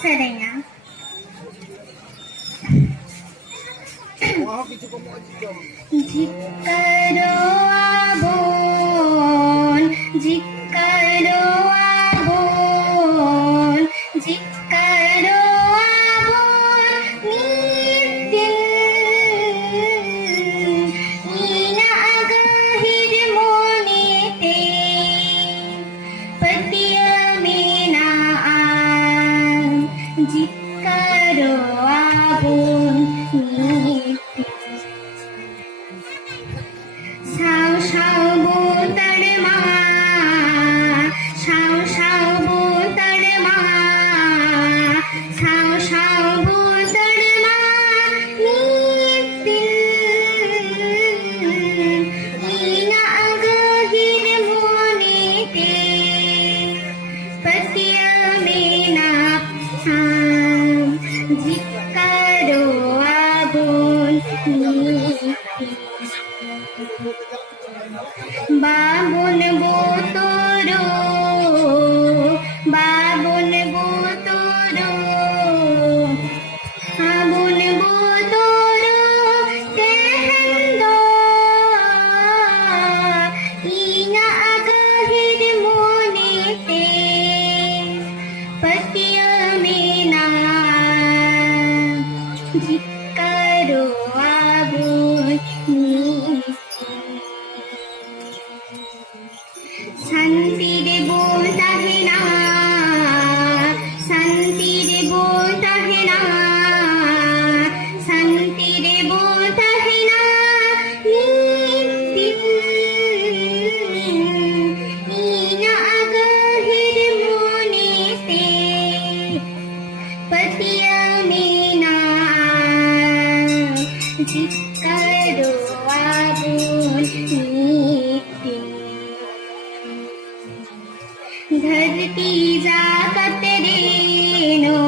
Sarenya. Jikaro abon, jikaro abon, jikaro abon, nitin, inagahir monete, patiya minaan, jikaro abon, nitin. Sao sao bu tar ma, sao sao bu tar ma, sao sao bu tar ma, nitin, inagahir monete, patiya minaan, jikaro abon nitin. Babon botoro, babon botoro, babon botoro, tehendo, inagahir monete, patiya minaan, jikaro abon nitin. শান্তি দেব তাহে না, শান্তি দেব তাহে না, শান্তি দেব তাহে না, নিত্যিন, ইনাগহির মনেতে, patiya minaan, jikaro abon nitin. धरती जाकत रेनो,